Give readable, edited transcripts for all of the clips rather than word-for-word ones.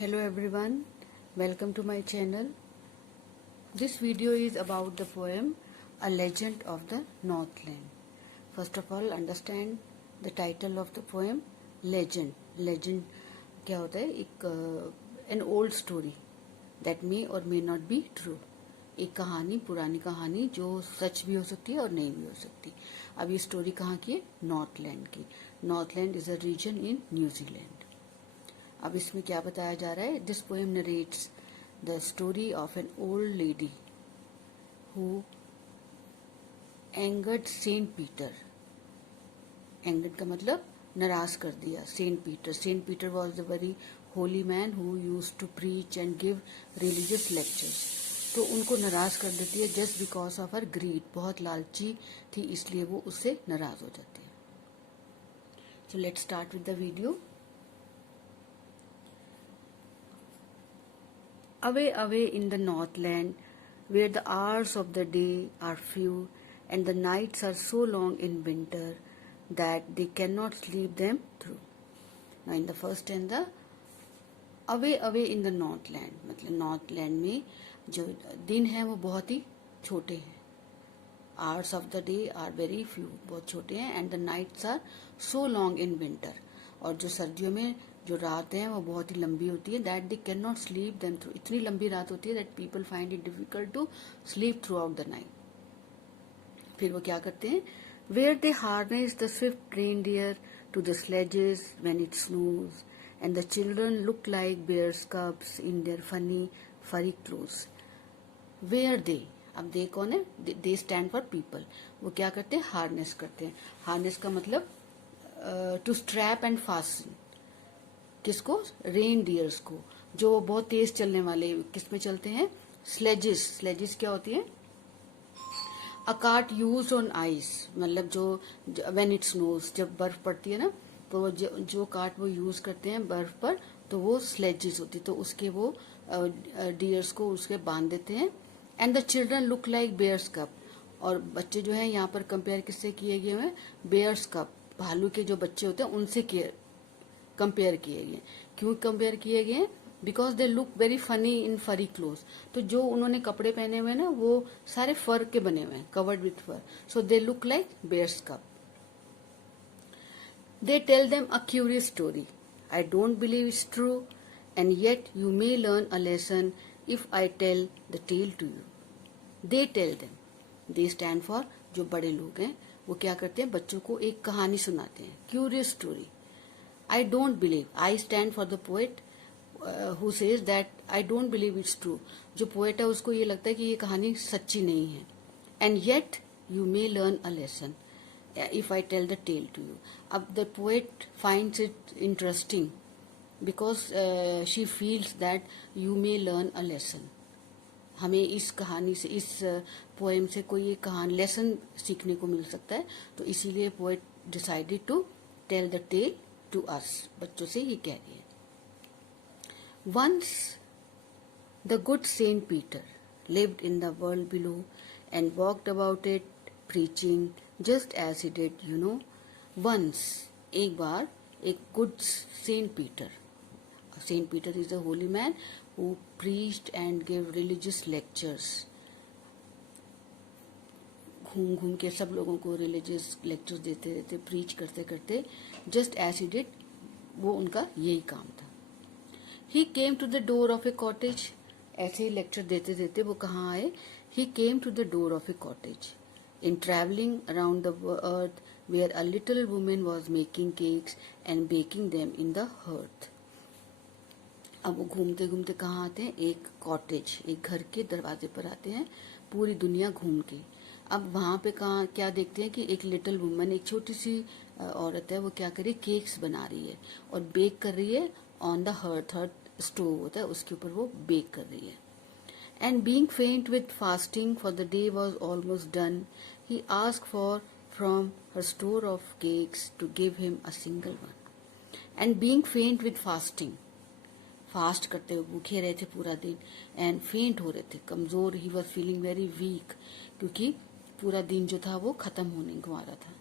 Hello everyone, welcome to my channel. This video is about the poem A Legend of the Northland. First of all, understand the title of the poem, Legend. Legend क्या होता है? an old story that may or may not be true. एक कहानी, पुरानी कहानी जो सच भी हो सकती है और नहीं भी हो सकती. अब ये स्टोरी कहाँ की है? नॉर्थलैंड की. Northland is a reason in New Zealand. अब इसमें क्या बताया जा रहा है? This poem narrates the story of an old lady who angered Saint Peter. Angered का मतलब नाराज कर दिया. Saint Peter. Saint Peter was the very Holi man who used to preach and give religious lectures. तो उनको नाराज कर देती है just because of her grid. बहुत लालची थी इसलिए वो उससे नाराज हो जाती है. So let's start with the video. Away, away in the Northland, where the hours of the day are few and the nights are so long in winter that they cannot sleep them through. Now in the first stanza, away, away in the Northland, मतलब Northland में जो दिन है वो बहुत ही छोटे हैं. Hours of the day are very few, बहुत छोटे हैं. And the nights are so long in winter. और जो सर्दियों में जो रात है वो बहुत ही लंबी होती है. That they can not sleep them through. इतनी लंबी रात होती है that people find it difficult to sleep throughout the night. फिर वो क्या करते हैं? Where they harness the swift reindeer to the sledges when it snows and the children look like bears cubs in their funny furry clothes. Where they. अब they कौन है? They stand for people. वो क्या करते हैं? Harness करते हैं. Harness का मतलब टू स्ट्रैप एंड फास्टन. किसको? रेन डियर्स को, जो बहुत तेज चलने वाले. किस में चलते हैं? स्लेजेस. स्लेजेस क्या होती है? A cart use on ice. मतलब जो व्हेन इट स्नोज, जब बर्फ पड़ती है ना, तो जो कार्ट वो यूज करते हैं बर्फ पर, तो वो स्लेजेस होती है. तो उसके वो डियर्स को उसके बांध देते हैं. And the children look like bears cubs. और बच्चे जो हैं यहाँ पर कंपेयर किससे किए गए हैं? Bears cubs. भालू के जो बच्चे होते हैं उनसे कंपेयर किए गए. क्यों कंपेयर किए गए? Because they look very funny in फरी क्लोथ. तो जो उन्होंने कपड़े पहने हुए ना वो सारे फर के बने हुए हैं, covered with fur. So they look like bears cubs. They tell them a curious story. I don't believe it's true and yet you may learn a lesson if I tell the tale to you. They tell them. They stand for जो बड़े लोग हैं. वो क्या करते हैं? बच्चों को एक कहानी सुनाते हैं, curious story. I don't believe. I stand for the poet who says that I don't believe it's true. जो poet है उसको ये लगता है कि ये कहानी सच्ची नहीं है. And yet you may learn a lesson if I tell the tale to you. अब the poet finds it interesting because she feels that you may learn a lesson. हमें इस कहानी से, इस पोएम से कोई एक कहानी लेसन सीखने को मिल सकता है. तो इसीलिए poet decided to tell the tale to us. बच्चों से ये कह रही है. Once the good Saint Peter lived in the world below and walked about it preaching just as he did, you know. Once, एक बार, एक good Saint Peter. Saint Peter is a holy man who preached and gave religious lectures. घूम घूम के सब लोगों को religious lectures देते रहते, प्रीच करते करते. जस्ट एज ही डिड, वो उनका यही काम था. He came to the door of a cottage. ऐसे ही लेक्चर देते देते वो कहाँ आए? He came to the door of a cottage. In travelling around the earth where a little women was making cakes and baking them in the hearth. अब वो घूमते घूमते कहाँ आते हैं? एक कॉटेज, एक घर के दरवाजे पर आते हैं, पूरी दुनिया घूम के. अब वहां पे कहाँ क्या देखते हैं कि एक लिटिल वुमन, एक छोटी सी औरत है, वो क्या कर रही है? केक्स बना रही है और बेक कर रही है on the hearth. Hearth stove होता है, उसके ऊपर वो बेक कर रही है. And being faint with fasting for the day was almost done, he asked for from her store of cakes to give him a single one. And being faint with fasting, fast करते हुए भूखे रहे थे पूरा दिन. And फेंट हो रहे थे, कमजोर. He was feeling very weak, क्योंकि पूरा दिन जो था वो खत्म होने को आ रहा था.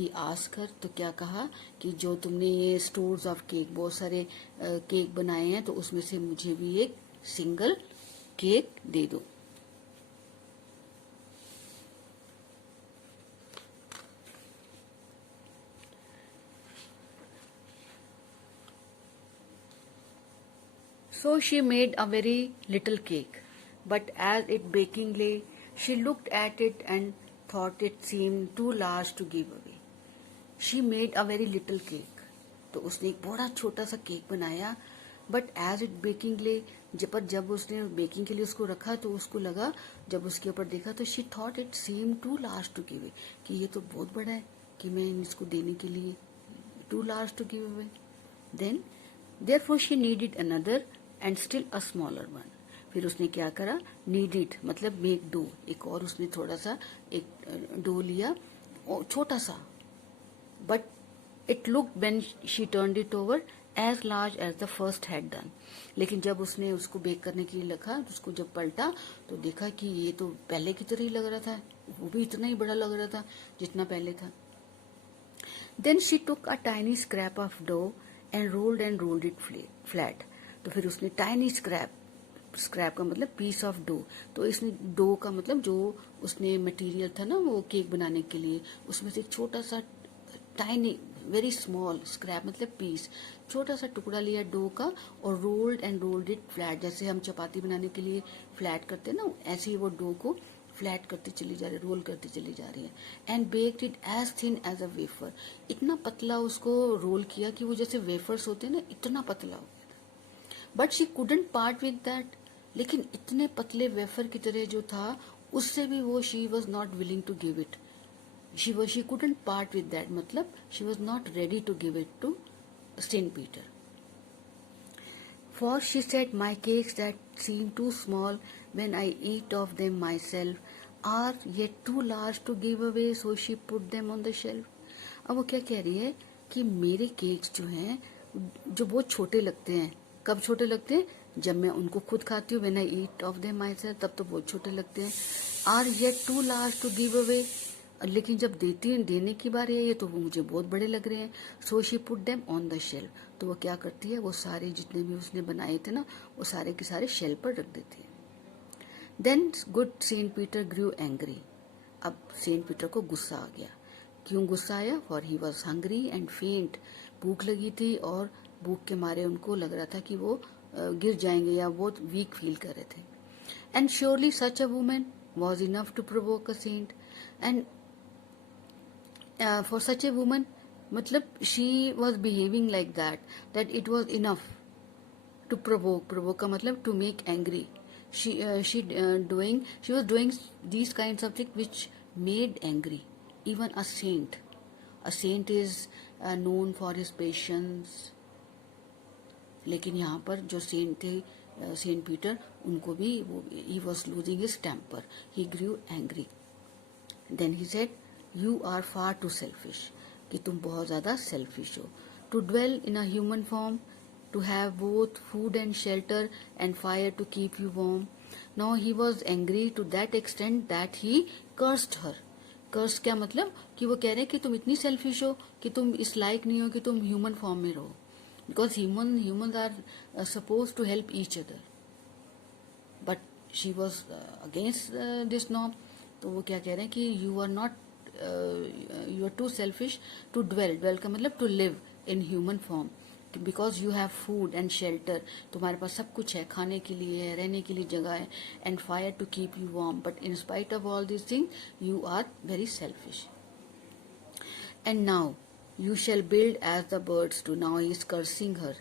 ही आस्क्ड हर, तो क्या कहा कि जो तुमने ये स्टोर्स ऑफ केक, बहुत सारे केक बनाए हैं, तो उसमें से मुझे भी एक सिंगल केक दे दो. So she made a very little cake, but as it baking lay, she looked at it and thought it seemed too large to give away. She made a very little cake. तो उसने एक बड़ा छोटा सा cake बनाया, but as it baking ले, जब उसने बेकिंग के लिए उसको रखा तो उसको लगा, जब उसके ऊपर देखा तो she thought it seem too large to give away, कि ये तो बहुत बड़ा है कि मैं इसको देने के लिए, too large to give away. Then therefore she kneaded another and still a smaller one. फिर उसने क्या करा, नीडेड मतलब मेक डो, एक और उसने थोड़ा सा एक डो लिया, छोटा सा, but it look when she turned it over as large as the first had done. लेकिन जब उसने उसको बेक करने के लिए रखा, उसको जब पलटा तो देखा कि ये तो पहले की तरह ही लग रहा था, वो भी इतना ही बड़ा लग रहा था जितना पहले था. Then she took a tiny scrap of dough and rolled it flat. तो फिर उसने टाइनी स्क्रैप का मतलब पीस ऑफ डो, तो इसने डो का मतलब जो उसने मटेरियल था ना वो केक बनाने के लिए, उसमें से एक छोटा सा टाइनी वेरी स्मॉल स्क्रैप मतलब पीस, छोटा सा टुकड़ा लिया डो का और रोल्ड इट फ्लैट. जैसे हम चपाती बनाने के लिए फ्लैट करते हैं ना, ऐसे ही वो डो को फ्लैट करती चली जा रही है, रोल करती चली जा रही है. And baked it as thin as a wafer. इतना पतला उसको रोल किया कि वो जैसे वेफर्स होते हैं ना, इतना पतला हो गया. But she couldn't part with that. लेकिन इतने पतले वेफर की तरह जो था, उससे भी वो she was not willing to give it. She couldn't part with that, मतलब she was not ready to give it to Saint Peter. For she said, my cakes that seem too small when I eat of them myself are yet too large to give away, so she put them on the shelf. अब वो क्या कह रही है कि मेरे cakes जो हैं, जो बहुत छोटे लगते हैं, कब छोटे लगते हैं, जब मैं उनको खुद खाती हूँ, when I eat of them myself, तब तो बहुत छोटे लगते हैं. are yet too large to give away, लेकिन जब देने की बारी है ये तो वो मुझे बहुत बड़े लग रहे हैं. So she put them on the shelf. तो वो क्या करती है, वो सारे जितने भी उसने बनाए थे ना, वो सारे के सारे शेल्फ पर रख देती है. देन गुड सेंट पीटर ग्रू एंग्री. अब सेंट पीटर को गुस्सा आ गया. क्यों गुस्सा आया? For he was hungry and फेंट. भूख लगी थी और भूख के मारे उनको लग रहा था कि वो गिर जाएंगे या बहुत वीक फील कर रहे थे. And surely such a woman was enough to provoke a saint. And for such a woman, मतलब she was behaving like that it was enough to provoke का मतलब to make angry. She was doing these kinds of things which made angry even a saint. A saint is known for his patience. लेकिन यहाँ पर जो Saint थे, Saint Peter, उनको भी he was losing his temper. He grew angry. Then he said, You are far too selfish. कि तुम बहुत ज़्यादा selfish हो. To dwell in a human form, to have both food and shelter and fire to keep you warm. Now he was angry to that extent that he cursed her. Curse क्या मतलब कि वो कह रहे हैं कि तुम इतनी selfish हो कि तुम इस लायक नहीं हो कि तुम human form में रहो. Because humans are supposed to help each other. But she was against this norm. तो वो क्या कह रहे हैं कि you are not you are too selfish to dwell का मतलब to live in human form, because you have food and shelter. तुम्हारे पास सब कुछ है, खाने के लिए है, रहने के लिए जगह है, and fire to keep you warm. But in spite of all these things, you are very selfish. And now you shall build as the birds do. Now he is cursing her.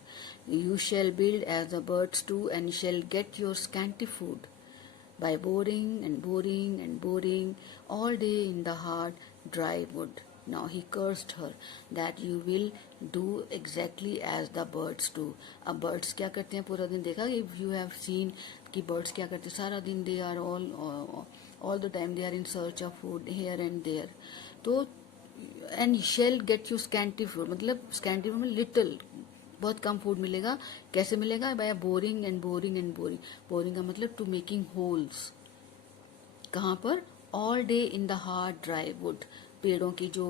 You shall build as the birds do, and shall get your scanty food by boring and boring and boring all day in the hard, dry wood. Now he cursed her that you will do exactly as the birds do. अब birds क्या करते हैं पूरा दिन? देखा, if you have seen कि birds क्या करते हैं सारा दिन, they are all the time they are in search of food here and there. तो and shall get you scanty food, मतलब scanty मतलब little, बहुत कम फूड मिलेगा. कैसे मिलेगा? By boring and boring and boring. Boring का मतलब टू मेकिंग होल्स. कहाँ पर? All day in the hard dry wood. पेड़ों की जो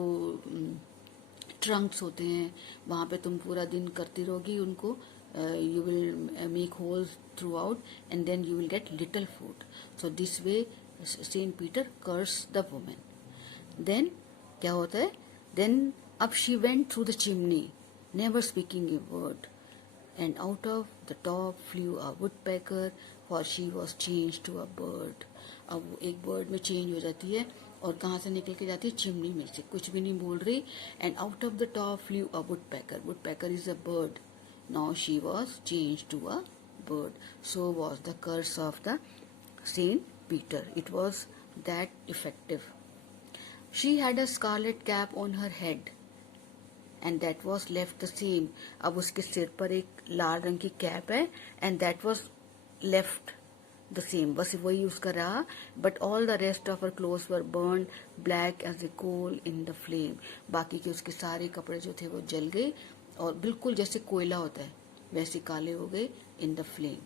ट्रंक्स होते हैं वहाँ पे तुम पूरा दिन करती रहोगी उनको, you will make holes throughout and then you will get little food. So this way Saint Peter cursed the woman. Then क्या होता है, then up she went through the chimney, never speaking a word, and out of the top flew a woodpecker, for she was changed to a bird. अब वो एक bird में change हो जाती है और कहाँ से निकल के जाती है, चिमनी में से, कुछ भी नहीं बोल रही. And out of the top flu a woodpecker. Woodpecker is a bird. Now she was changed to a bird. So was the curse of the Saint Peter. It was that effective. She had a scarlet cap on her head, and that was left the same. अब उसके सिर पर एक लाल रंग की cap है, and that was left the same. बस वही उसका रहा. But all the rest of her clothes were burned black as a coal in the flame. बाकी के उसके सारे कपड़े जो थे वो जल गए और बिल्कुल जैसे कोयला होता है वैसे काले हो गए in the flame.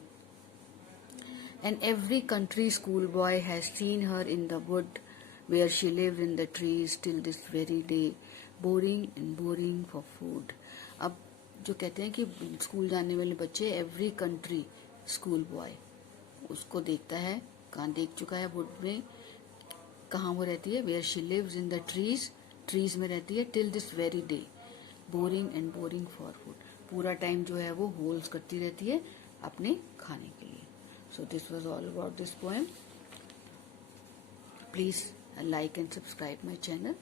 And every country schoolboy has seen her in the wood where she lived in the trees till this very day, boring and boring for food. अब जो कहते हैं कि स्कूल जाने वाले बच्चे, एवरी कंट्री स्कूल बॉय उसको देखता है, कहाँ देख चुका है वुड में, कहाँ वो रहती है, where she lives in the trees, trees में रहती है, till this very day, boring and boring for food. पूरा टाइम जो है वो होल्स करती रहती है अपने खाने के लिए. So this was all about this poem. Please like and subscribe my channel.